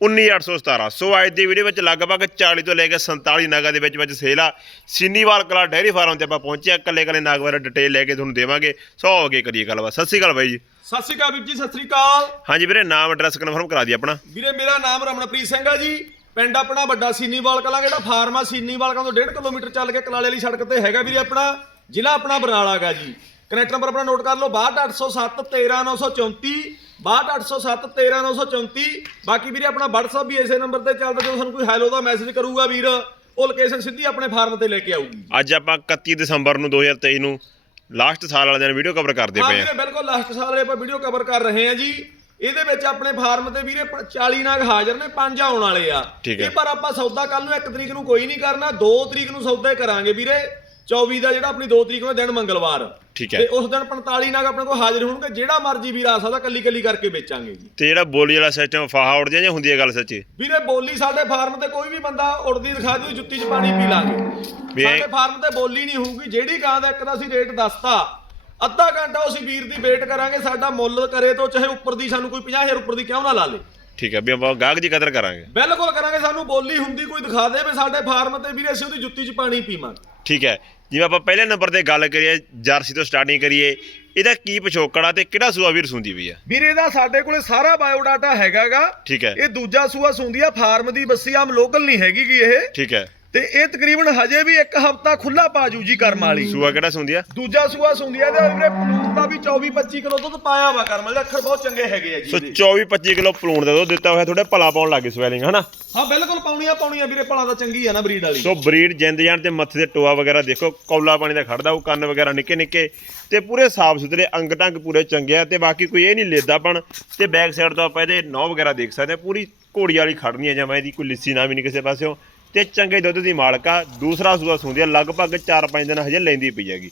19817 ਸੋ ਅੱਜ ਦੀ ਵੀਡੀਓ ਵਿੱਚ ਲਗਭਗ 40 ਤੋਂ ਲੈ ਕੇ 47 ਨਾਗਾ ਦੇ ਵਿੱਚ ਵਿੱਚ ਸੇਲ ਆ। ਸੀਨੀਵਾਲ ਕਲਾ ਡੈਰੀ ਫਾਰਮ ਤੇ ਆਪਾਂ ਪਹੁੰਚੇ ਆ। ਕੱਲੇ ਕੱਲੇ ਨਾਗ ਬਾਰੇ ਡਿਟੇਲ ਲੈ ਕੇ ਤੁਹਾਨੂੰ ਦੇਵਾਂਗੇ। ਸੋ ਹੋ ਕੇ ਕਰੀਏ ਗੱਲਬਾਤ। ਸਤਿ ਸ਼੍ਰੀ ਅਕਾਲ ਬਾਈ ਜੀ। ਸਤਿ ਸ਼੍ਰੀ ਅਕਾਲ ਵੀਰ ਜੀ ਸਤਿ ਸ਼੍ਰੀ ਅਕਾਲ। ਹਾਂਜੀ ਵੀਰੇ ਨਾਮ ਐਡਰੈਸ ਕਨਫਰਮ ਕਰਾ ਦੀ ਆਪਣਾ। ਵੀਰੇ ਮੇਰਾ ਨਾਮ ਰਮਨਪ੍ਰੀਤ ਸਿੰਘ ਆ ਜੀ। ਪਿੰਡ ਆਪਣਾ ਵੱਡਾ ਸੀਨੀਵਾਲ ਕਲਾਂ ਜਿਹੜਾ ਫਾਰਮ ਆ ਸੀਨੀਵਾਲ ਕਲਾਂ ਤੋਂ 1.5 ਕਿਲੋਮੀਟਰ ਚੱਲ ਕੇ ਕਲਾਲੇ ਵਾਲੀ ਸੜਕ ਤੇ ਹੈਗਾ ਵੀਰੇ ਆਪਣਾ। ਜ਼ਿਲ੍ਹਾ ਆਪਣਾ ਬਰਨਾਲਾ ਗਾ ਜੀ। ਕਨੈਕਟ ਨੰਬਰ ਆਪਣਾ ਨੋਟ ਕਰ ਲਓ 62807 13934 62807 13934 ਬਾਕੀ ਵੀਰੇ ਆਪਣਾ WhatsApp ਵੀ ਇਸੇ ਨੰਬਰ ਤੇ ਚੱਲਦਾ ਜਦੋਂ ਸਾਨੂੰ ਕੋਈ ਹੈਲੋ ਦਾ ਮੈਸੇਜ ਕਰੂਗਾ ਵੀਰ ਉਹ ਲੋਕੇਸ਼ਨ ਸਿੱਧੀ ਆਪਣੇ ਫਾਰਮ ਤੇ ਲੈ ਕੇ ਆਊਗੀ। ਅੱਜ ਆਪਾਂ 31 ਦਸੰਬਰ ਨੂੰ 2023 ਨੂੰ ਲਾਸਟ ਸਾਲ ਵਾਲੇ ਦਿਨ ਵੀਡੀਓ ਕਵਰ ਕਰਦੇ ਪਏ ਆ ਵੀਰੇ ਬਿਲਕੁਲ ਲਾਸਟ ਸਾਲ ਵਾਲੇ ਆਪਾਂ ਵੀਡੀਓ ਕਵਰ ਕਰ ਰਹੇ ਹਾਂ ਜੀ। ਇਹਦੇ ਵਿੱਚ ਆਪਣੇ ਫਾਰਮ ਤੇ ਵੀਰੇ ਪ- 40 ਨਾਗ ਹਾਜ਼ਰ ਨੇ ਪੰਜ ਆਉਣ ਵਾਲੇ ਆ। ਇਹ ਪਰ ਆਪਾਂ ਸੌਦਾ ਕੱਲ ਨੂੰ 1 ਤਰੀਕ ਨੂੰ ਕੋਈ ਨਹੀਂ ਕਰਨਾ 2 ਤਰੀਕ ਨੂੰ ਸੌਦਾ ਕਰਾਂਗੇ ਵੀਰੇ। 24 ਦਾ ਜਿਹੜਾ ਆਪਣੀ 2 ਤਰੀਕ ਨੂੰ ਦਿਨ ਮੰਗਲਵਾਰ। ਠੀਕ ਹੈ। ਤੇ ਉਸ ਦਿਨ 45 ਨਾਗ ਆਪਣੇ ਕੋਲ ਹਾਜ਼ਰ ਹੋਣਗੇ ਜਿਹੜਾ ਮਰਜ਼ੀ ਵੀਰ ਆ ਸਕਦਾ ਕੱਲੀ ਕੱਲੀ ਕਰਕੇ ਵੇਚਾਂਗੇ ਜੀ। ਤੇ ਜਿਹੜਾ ਬੋਲੀ ਵਾਲਾ ਸਿਸਟਮ ਫਾਹਾ ਉੱਡ ਜਾਂ ਹੁੰਦੀ ਹੈ ਗੱਲ ਸੱਚੀ? ਵੀਰੇ ਬੋਲੀ ਸਾਡੇ ਫਾਰਮ ਤੇ ਕੋਈ ਵੀ ਬੰਦਾ ਉੜਦੀ ਦਿਖਾ ਦਿਓ ਜੁੱਤੀ 'ਚ ਪਾਣੀ ਪੀ ਲਾਂਗੇ। ਸਾਡੇ ਫਾਰਮ ਤੇ ਬੋਲੀ ਨਹੀਂ ਹੋਊਗੀ ਜਿਹੜੀ ਗਾਂ ਦਾ ਇੱਕ ਦਾ ਅਸੀਂ ਰੇਟ ਦੱਸਤਾ ਅੱਧਾ ਘੰਟਾ ਅਸੀਂ ਵੀਰ ਦੀ ਵੇਟ ਕਰਾਂਗੇ ਸਾਡਾ ਮੁੱਲ ਕਰੇ ਤੋਂ ਚਾਹੇ ਉੱਪਰ ਦੀ ਸਾਨੂੰ ਕੋਈ 50000 ਉੱਪਰ ਦੀ ਕਿਉਂ ਨਾ ਲਾ ਲੇ। ਠੀਕ ਹੈ ਵੀ ਆਪਾਂ ਗਾਹਕ ਦੀ ਕਦਰ ਕਰਾਂਗੇ। ਬਿਲਕੁਲ ਕਰਾਂਗੇ ਸਾਨੂੰ ਬੋਲੀ ਹੁੰਦੀ ਕੋਈ ਦਿਖਾ ਦੇ ਵੀ ਸਾਡੇ ਫਾਰਮ ਤੇ ਵੀਰੇ ਅਸੀਂ ਉਹਦੀ ਜੁੱਤੀ 'ਚ ਪਾਣੀ ਪੀਵਾਂਗੇ। ਠੀਕ ਹੈ ਜਿਵੇਂ ਆਪਾਂ ਪਹਿਲੇ ਨੰਬਰ ਤੇ ਗੱਲ ਕਰੀਏ ਜਰਸੀ ਤੋਂ ਸਟਾਰਟਿੰਗ ਕਰੀਏ ਇਹਦਾ ਕੀ ਪਿਛੋਕੜ ਆ ਤੇ ਕਿਹੜਾ ਸੂਆ ਵੀਰ ਸੁੰਦੀ ਵੀ ਆ? ਵੀਰੇ ਦਾ ਸਾਡੇ ਕੋਲੇ ਸਾਰਾ ਬਾਇਓਡਾਟਾ ਹੈਗਾਗਾ। ਠੀਕ ਹੈ। ਇਹ ਦੂਜਾ ਸੂਆ ਸੁੰਦੀ ਆ ਫਾਰਮ ਦੀ ਬੱਸੀ ਆਮ ਲੋਕਲ ਨਹੀਂ ਹੈਗੀ ਗੀ ਇਹ। ਠੀਕ ਹੈ। ਤੇ ਇਹ ਤਕਰੀਬਨ ਹਜੇ ਵੀ ਇੱਕ ਹਫਤਾ ਖੁੱਲਾ ਪਾਜੂ ਜੀ ਕਰਮ ਵਾਲੀ। ਸੂਆ ਕਿਹੜਾ ਸੁੰਦੀ ਆ? ਦੂਜਾ ਸੂਆ ਸੁੰਦੀ ਆ ਤੇ ਵੀਰੇ ਪਲੂਨ ਦਾ ਵੀ 24 25 ਕਿਲੋ ਦੁੱਧ ਪਾਇਆ ਵਾ ਕਰਮ। ਵਾਲੇ ਅੱਖਰ ਬਹੁਤ ਚੰਗੇ ਹੈਗੇ ਆ ਜੀ ਸੋ ਇਹਦੇ। 24 25 ਕਿਲੋ ਪਲੂਣ ਦਾ ਦੁੱਧ ਦਿੱਤਾ ਹੋਇਆ ਥੋੜੇ ਭਲਾ ਪਾਉਣ ਲੱਗੇ ਸਵੈਲਿੰਗ ਹਨਾ? ਹਾਂ ਬਿਲਕੁਲ ਪਾਉਣੀਆਂ ਪਾਉਣੀਆਂ ਵੀਰੇ ਭਲਾ ਤਾਂ ਚੰਗੀ ਆ ਨਾ ਬਰੀਡ ਵਾਲੀ। ਸੋ ਬਰੀਡ ਜਿੰਦ ਜਾਨ ਤੇ ਮੱਥੇ ਤੇ ਟੋਆ ਵਗੈਰਾ ਦੇਖੋ ਕੌਲਾ ਪਾਣੀ ਦਾ ਖੜਦਾ ਉਹ ਕੰਨ ਵਗੈਰਾ ਨਿੱਕੇ ਨਿੱਕੇ ਤੇ ਪੂਰੇ ਸਾਫ਼ ਸੁਥਰੇ ਅੰਗ ਢੰਗ ਪੂਰੇ ਚੰਗੇ ਆ ਤੇ ਬਾਕੀ ਕੋਈ ਇਹ ਨਹੀਂ ਲੇਦਾਪਣ ਤੇ ਬੈਕ ਸਾਈਡ ਤੋਂ ਆਪਾਂ ਇਹਦੇ ਨੌ ਵਗੈਰਾ ਦੇਖ ਸਕਦੇ ਆ ਪੂਰੀ ਘੋੜੀ ਵਾਲੀ ਖੜਨੀ ਆ ਜਾਂ ਇਹਦੀ ਕੋਈ ਲਿੱਸੀ ਨਾ ਵੀ ਨਹੀਂ ਕਿਸੇ ਪਾਸਿਓਂ। ਤੇ ਚੰਗੇ ਦੁੱਧ ਦੀ ਮਾਲਕਾ ਦੂਸਰਾ ਸੂਆ ਸੁੰਦੀ ਆ ਲਗਭਗ 4-5 ਦਿਨ ਹਜੇ ਲੈਂਦੀ ਪਈ ਹੈਗੀ।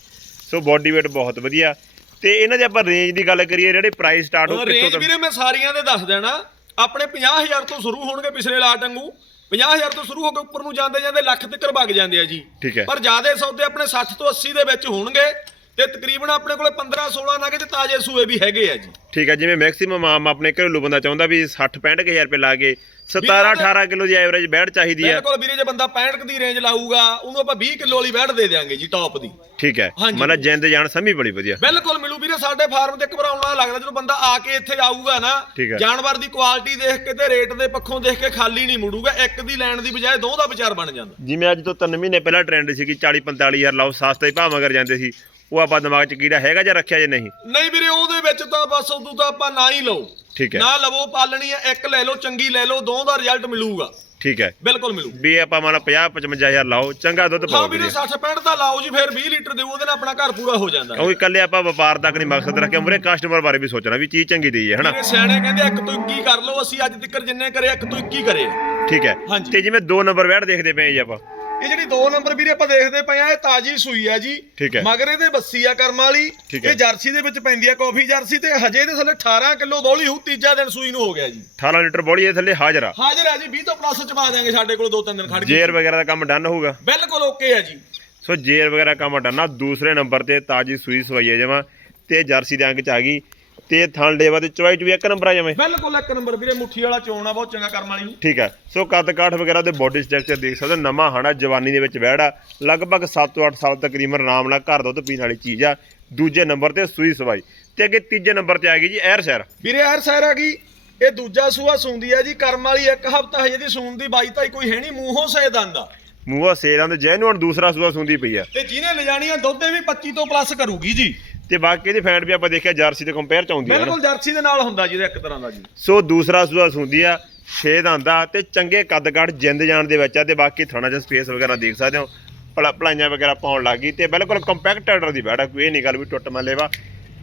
ਸੋ ਬਾਡੀ weight ਬਹੁਤ ਵਧੀਆ। ਤੇ ਇਹਨਾਂ ਦੇ ਆਪਾਂ ਰੇਂਜ ਦੀ ਗੱਲ ਕਰੀਏ ਜਿਹੜੇ ਪ੍ਰਾਈਸ ਸਟਾਰਟ ਹੋ ਕਿੱਥੋਂ ਰੇਂਜ ਵੀਰੇ ਮੈਂ ਸਾਰੀਆਂ ਦੇ ਦੱਸ ਦੇਣਾ। ਆਪਣੇ 50000 ਤੋਂ ਸ਼ੁਰੂ ਹੋਣਗੇ ਪਿਛਲੇ ਲਾਟ ਵਾਂਗੂ। 50000 ਤੋਂ ਸ਼ੁਰੂ ਹੋ ਕੇ ਉੱਪਰ ਨੂੰ ਜਾਂਦੇ ਜਾਂਦੇ ਲੱਖ ਤੱਕ ਵਗ ਜਾਂਦੇ ਆ ਜੀ। ਠੀਕ ਹੈ। ਪਰ ਜਿਆਦੇ ਸੌਦੇ ਆਪਣੇ 60 ਤੋਂ 80 ਦੇ ਵਿੱਚ ਹੋਣਗੇ। ਤੇ ਤਕਰੀਬਨ ਆਪਣੇ ਕੋਲੇ 15 16 ਨਾਗੇ ਤੇ ਤਾਜ਼ੇ ਸੂਏ ਵੀ ਹੈਗੇ ਆ ਜੀ। ਠੀਕ ਹੈ ਜਿਵੇਂ ਮੈਕਸਿਮਮ ਆਮ ਆਪਣੇ ਘਰੇਲੂ ਬੰਦਾ ਚਾਹੁੰਦਾ ਵੀ 60 65000 ਰੁਪਏ ਲਾ ਕੇ 17 18 ਕਿਲੋ ਦੀ ਐਵਰੇਜ ਬੈੜ ਚਾਹੀਦੀ ਆ। ਬਿਲਕੁਲ ਵੀਰੇ ਜੇ ਬੰਦਾ 65 ਦੀ ਰੇਂਜ ਲਾਊਗਾ ਉਹਨੂੰ ਆਪਾਂ 20 ਕਿਲੋ ਵਾਲੀ ਵੈਟ ਦੇ ਦੇਾਂਗੇ ਜੀ ਟੌਪ ਦੀ। ਠੀਕ ਹੈ। ਮਤਲਬ ਜਿੰਦ ਜਾਨ ਸਮੀ ਬੜੀ ਵਧੀਆ। ਬਿਲਕੁਲ ਮਿਲੂ ਵੀਰੇ ਸਾਡੇ ਫਾਰਮ ਤੇ ਆਉਣਾ ਲੱਗਦਾ ਜਦੋਂ ਬੰਦਾ ਆ ਕੇ ਇੱਥੇ ਆਊਗਾ ਨਾ। ਜਾਨਵਰ ਦੀ ਕੁਆਲਿਟੀ ਦੇਖ ਕੇ ਤੇ ਰੇਟ ਦੇ ਪੱਖੋਂ ਦੇਖ ਕੇ ਖਾਲੀ ਨਹੀਂ ਮੁੜੂਗਾ ਇੱਕ ਦੀ ਲੈਣ ਦੀ ਬਜਾਏ ਦੋ ਦਾ ਵਿਚਾਰ ਬਣ ਜਾਂਦਾ। ਜਿਵੇਂ ਅੱਜ ਤੋਂ 3 ਮਹੀਨੇ ਪਹਿਲਾਂ ਟ੍ਰੈਂਡ ਸੀਗੀ 40 45000 ਲਾਓ ਸਸਤਾ ਭਾਅ ਮਗਰ ਜਾਂਦੇ ਸੀ ਉਹ ਆਪਾਂ ਦਿਮਾਗ 'ਚ ਕੀੜਾ ਹੈਗਾ ਜਾਂ ਰੱਖਿਆ ਜੇ ਨਹੀਂ? ਨਹੀਂ ਵੀਰੇ ਉਹਦੇ ਵਿੱਚ ਤਾਂ ਬਸ ਉਦੋਂ ਤਾਂ ਆਪਾਂ ਨਾ ਹੀ ਲਓ। ਠੀਕ ਹੈ। ਨਾ ਲਵੋ ਪਾਲਣੀ ਹੈ ਇੱਕ ਲੈ ਲਓ ਚੰਗੀ ਲੈ ਲਓ ਦੋ ਦਾ ਰਿਜ਼ਲਟ ਮਿਲੂਗਾ। ਠੀਕ ਹੈ। ਬਿਲਕੁਲ ਮਿਲੂ। ਵੀ ਆਪਾਂ ਮੰਨ 50 55000 ਲਾਓ ਚੰਗਾ ਦੁੱਧ ਪਾਓ ਵੀਰੇ ਵੀਰੇ। 60 65 ਦਾ ਲਾਓ ਜੀ ਫਿਰ 20 ਲੀਟਰ ਦਿਓ ਉਹਦੇ ਨਾਲ ਆਪਣਾ ਘਰ ਪੂਰਾ ਹੋ ਜਾਂਦਾ। ਕਿਉਂਕਿ ਇਕੱਲੇ ਆਪਾਂ ਵਪਾਰ ਤੱਕ ਨਹੀਂ ਮਕਸਦ ਰੱਖਿਆ ਮੁਰੇ ਕਸਟਮਰ ਬਾਰੇ ਵੀ ਸੋਚਣਾ ਵੀ ਚੀਜ਼ ਚੰਗੀ ਦੇਈਏ ਹਨਾ? ਵੀਰੇ ਸਿਆਣੇ ਕਹਿੰਦੇ ਇੱਕ ਤੋਂ 21 ਕਰ ਲਓ ਅਸੀਂ ਅੱਜ ਤੱਕ ਜਿੰਨੇ ਕਰੇ ਇੱਕ ਤੋਂ 21 ਕਰੇ। ਠੀਕ ਹੈ। ਤੇ ਜਿਵੇਂ 2 ਨੰਬਰ ਵੈੜ ਦੇਖਦੇ ਪਏ ਜੀ ਆਪਾਂ। ਇਹ ਜਿਹੜੀ 2 ਨੰਬਰ ਵੀਰੇ ਆਪਾਂ ਦੇਖਦੇ ਪਏ ਆ ਇਹ ਤਾਜੀ ਸੂਈ ਆ ਜੀ। ਠੀਕ ਹੈ। ਮਗਰ ਇਹਦੇ ਬੱਸੀ ਆ ਕਰਮ ਵਾਲੀ। ਇਹ ਜਰਸੀ ਦੇ ਵਿੱਚ ਪੈਂਦੀ ਆ ਕਾਫੀ ਜਰਸੀ ਤੇ ਹਜੇ ਇਹਦੇ ਥੱਲੇ 18 ਕਿਲੋ ਬੋਲੀ ਹੂ ਤੀਜਾ ਦਿਨ ਸੂਈ ਨੂੰ ਹੋ ਗਿਆ ਜੀ। 18 ਲੀਟਰ ਬੋਲੀ ਇਹ ਥੱਲੇ ਹਾਜ਼ਰ ਆ। ਹਾਜ਼ਰ ਆ ਜੀ 20 ਤੋਂ ਪਲੱਸ ਚਵਾ ਦਿਆਂਗੇ ਸਾਡੇ ਕੋਲ ਦੋ ਤਿੰਨ ਦਿਨ ਖੜ ਗਈ ਜੇਰ ਵਗੈਰਾ ਦਾ ਕੰਮ ਡਨ ਹੋਊਗਾ। ਬਿਲਕੁਲ ਓਕੇ ਆ ਜੀ। ਸੋ ਜੇਰ ਵਗੈਰਾ ਕੰਮ ਡਨਾ ਦੂਸਰੇ ਨੰਬਰ ਤੇ ਤਾਜੀ ਸੂਈ ਸਵਾਈ ਹੈ ਜਮਾ ਤੇ ਜਰਸੀ ਦੇ ਅੰਕ ਚ ਆ ਗਈ। ਤੇ ਥਣ ਲੇਵਾ ਤੇ ਚਵਾਈ ਵੀ ਇੱਕ ਨੰਬਰ ਆ ਜਮੇ। ਬਿਲਕੁਲ ਇੱਕ ਨੰਬਰ ਵੀਰੇ ਮੁੱਠੀ ਵਾਲਾ ਚੋਣ ਆ ਬਹੁਤ ਚੰਗਾ ਕਰਮ ਵਾਲੀ। ਨੂੰ ਠੀਕ ਹੈ ਸੋ ਕੱਦ ਕਾਠ ਵਗੈਰਾ ਤੇ ਬੋਡੀ ਸਟਰਕਚਰ ਦੇਖ ਸਕਦੇ ਨਵਾਂ ਹਾਣਾ ਜਵਾਨੀ ਦੇ ਵਿੱਚ ਆ। ਲਗਭਗ 7 ਤੋਂ 8 ਸਾਲ ਤਕਰੀਬਨ ਆਰਾਮ ਨਾਲ ਘਰ ਦੁੱਧ ਪੀਣ ਵਾਲੀ ਚੀਜ਼ ਆ। ਦੂਜੇ ਨੰਬਰ ਤੇ ਸੂਈ ਸਵਾਈ। ਤੇ ਅੱਗੇ ਤੀਜੇ ਨੰਬਰ ਤੇ ਆ ਗਈ ਜੀ ਐਰ ਸ਼ਹਿਰ ਵੀਰੇ ਹਰ ਸੈਰ ਆ ਗਈ। ਇਹ ਦੂਜਾ ਸੂਆ ਸੁੰਦੀ ਆ ਜੀ ਕਰਮ ਵਾਲੀ ਇੱਕ ਹਫਤਾ ਹਜੇ ਦੀ ਸੂਣ ਦੀ ਬਾਈ ਤਾਈ ਕੋਈ ਹੈ ਨਹੀਂ ਮੂੰਹੋਂ ਸੇ ਦੰਦਾ ਮੂੰਹੋਂ ਸੇਲਾਂ ਤੇ ਜੈਨ ਹੁਣ ਦੂਸਰਾ ਸੂਆ ਸੁੰਦੀ ਪਈ ਆ। ਤੇ ਜਿਹਨੇ ਲਿਜਾਣੀ ਆ ਦੁੱਧ ਦੇ ਵੀ 25 ਤੋਂ ਪਲੱਸ ਕਰੂਗੀ ਜੀ। ਤੇ ਬਾਕੀ ਇਹਦੀ ਫੈਂਟ ਵੀ ਆਪਾਂ ਦੇਖਿਆ ਜਰਸੀ ਦੇ ਕੰਪੇਅਰ ਚ ਆਉਂਦੀ ਨਾ। ਬਿਲਕੁਲ ਜਰਸੀ ਦੇ ਨਾਲ ਹੁੰਦਾ ਜੀ ਇਹਦਾ ਇੱਕ ਤਰ੍ਹਾਂ ਦਾ ਜੀ। ਸੋ ਦੂਸਰਾ ਸੂਆ ਸੁੰਦੀ ਆ ਛੇ ਦਾ ਆਂਦਾ ਤੇ ਚੰਗੇ ਕੱਦ ਕਾਠ ਜਿੰਦ ਜਾਣ ਦੇ ਵਿੱਚ ਆ ਤੇ ਬਾਕੀ ਥਣਾ ਚ ਸਪੇਸ ਵਗੈਰਾ ਦੇਖ ਸਕਦੇ ਹੋ। ਭਲਾ ਭਲਾਈਆਂ ਵਗੈਰਾ ਪਾਉਣ ਲੱਗੀ ਤੇ ਬਿਲਕੁਲ ਕੰਪੈਕਟ ਆਰਡਰ ਦੀ ਬੈੜ ਆ ਕੋਈ ਇਹ ਨਹੀਂ ਗੱਲ ਵੀ ਟੁੱਟ ਮੱਲੇਵਾ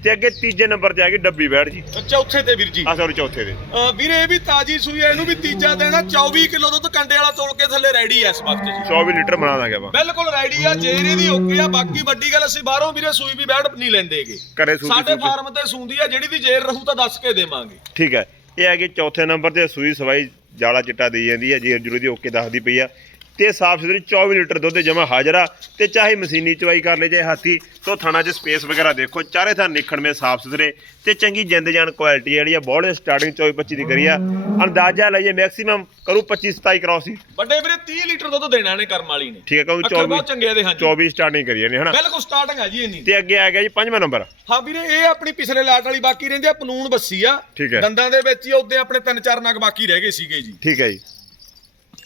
ਤੇ ਅੱਗੇ ਤੀਜੇ ਨੰਬਰ ਤੇ ਆ ਗਈ ਡੱਬੀ ਬੈੜ ਜੀ। ਚੌਥੇ ਤੇ ਵੀਰ ਜੀ। ਆ ਸੌਰੀ ਚੌਥੇ ਦੇ ਵੀਰੇ ਇਹ ਵੀ ਤਾਜੀ ਸੂਈ ਆ ਇਹਨੂੰ ਵੀ ਤੀਜਾ ਦੇਣਾ। 24 ਕਿਲੋ ਦੁੱਧ ਕੰਡੇ ਵਾਲਾ ਤੋਲ ਕੇ ਥੱਲੇ ਰੈਡੀ ਐ ਇਸ ਵਕਤ ਜੀ। 24 ਲੀਟਰ ਬਣਾ ਦਾਂਗੇ ਆਪਾਂ। ਬਿਲਕੁਲ ਰੈਡੀ ਆ ਜੇਰ ਇਹਦੀ ਓਕੇ ਆ ਬਾਕੀ ਵੱਡੀ ਗੱਲ ਅਸੀਂ ਬਾਹਰੋਂ ਵੀਰੇ ਸੂਈ ਵੀ ਬੈਠ ਨਹੀਂ ਲੈਂਦੇਗੇ ਸੂਈ ਸਾਡੇ ਸੂਈ। ਫਾਰਮ ਤੇ ਸੂੰਦੀ ਆ ਜਿਹੜੀ ਦੀ ਜੇਰ ਰਹੂ ਤਾਂ ਦੱਸ ਕੇ ਦੇਵਾਂਗੇ। ਠੀਕ ਹੈ। ਇਹ ਹੈਗੀ ਚੌਥੇ ਨੰਬਰ ਤੇ ਸੂਈ ਸਵਾਈ ਜਾਲਾ ਚਿੱਟਾ ਦੇਈ ਜਾਂਦੀ ਹੈ ਜੇਰ ਜੁਰੂ ਦੀ ਓਕੇ ਦੱਸਦੀ ਪਈ ਆ। ਤੇ ਸਾਫ਼ ਸੁਥਰੀ 24 ਲੀਟਰ ਦੁੱਧ ਜਮਾ ਹਾਜ਼ਰਾ ਤੇ ਚਾਹੇ ਮਸ਼ੀਨੀ ਚਵਾਈ ਕਰ ਲੈ ਚਾਹੇ ਹਾਥੀ ਤੋਂ ਥਾਣਾ 'ਚ ਸਪੇਸ ਵਗੈਰਾ ਦੇਖੋ ਚਾਰੇ ਥਾਂ ਨਿਖੜਵੇਂ ਸਾਫ਼ ਸੁਥਰੇ ਤੇ ਚੰਗੀ ਜਿੰਦ ਜਾਨ ਕੁਆਲਿਟੀ ਜਿਹੜੀ ਆ ਬੋਲੇ ਸਟਾਰਟਿੰਗ 24 25 ਦੀ ਕਰੀ ਆ। ਅੰਦਾਜ਼ਾ ਲਈਏ ਮੈਕਸਿਮਮ ਕਰੂ 25 27 ਕਰਾਸੀ ਵੱਡੇ ਵੀਰੇ 30 ਲੀਟਰ ਦੁੱਧ ਦੇਣਾ ਨੇ ਕਰਮ ਵਾਲੀ ਨੇ। ਠੀਕ ਹੈ ਕਹੂੰ ਅੱਖਰ 24 ਬਹੁਤ ਚੰਗੇ ਆ ਦੇ ਹਾਂਜੀ। 24 ਸਟਾਰਟਿੰਗ ਕਰੀ ਨੇ ਹਨਾ? ਬਿਲਕੁਲ ਸਟਾਰਟਿੰਗ ਆ ਜੀ ਇੰਨੀ ਤੇ ਅੱਗੇ ਆ ਗਿਆ ਜੀ ਪੰਜਵਾਂ ਨੰਬਰ। ਹਾਂ ਵੀਰੇ ਇਹ ਆਪਣੀ ਪਿਛਲੇ ਲਾਟ ਵਾਲੀ ਬਾਕੀ ਰਹਿੰਦੀ ਆ ਪਲੂਣ ਬੱਸੀ ਆ। ਠੀਕ ਹੈ। ਦੰਦਾਂ ਦੇ ਵਿੱਚ ਹੀ ਉਹਦੇ ਆਪਣੇ ਤਿੰਨ ਚਾਰ ਨਗ ਬਾਕੀ ਰਹਿ ਗਏ ਸੀਗੇ ਜੀ। ਠੀਕ ਹੈ ਜੀ।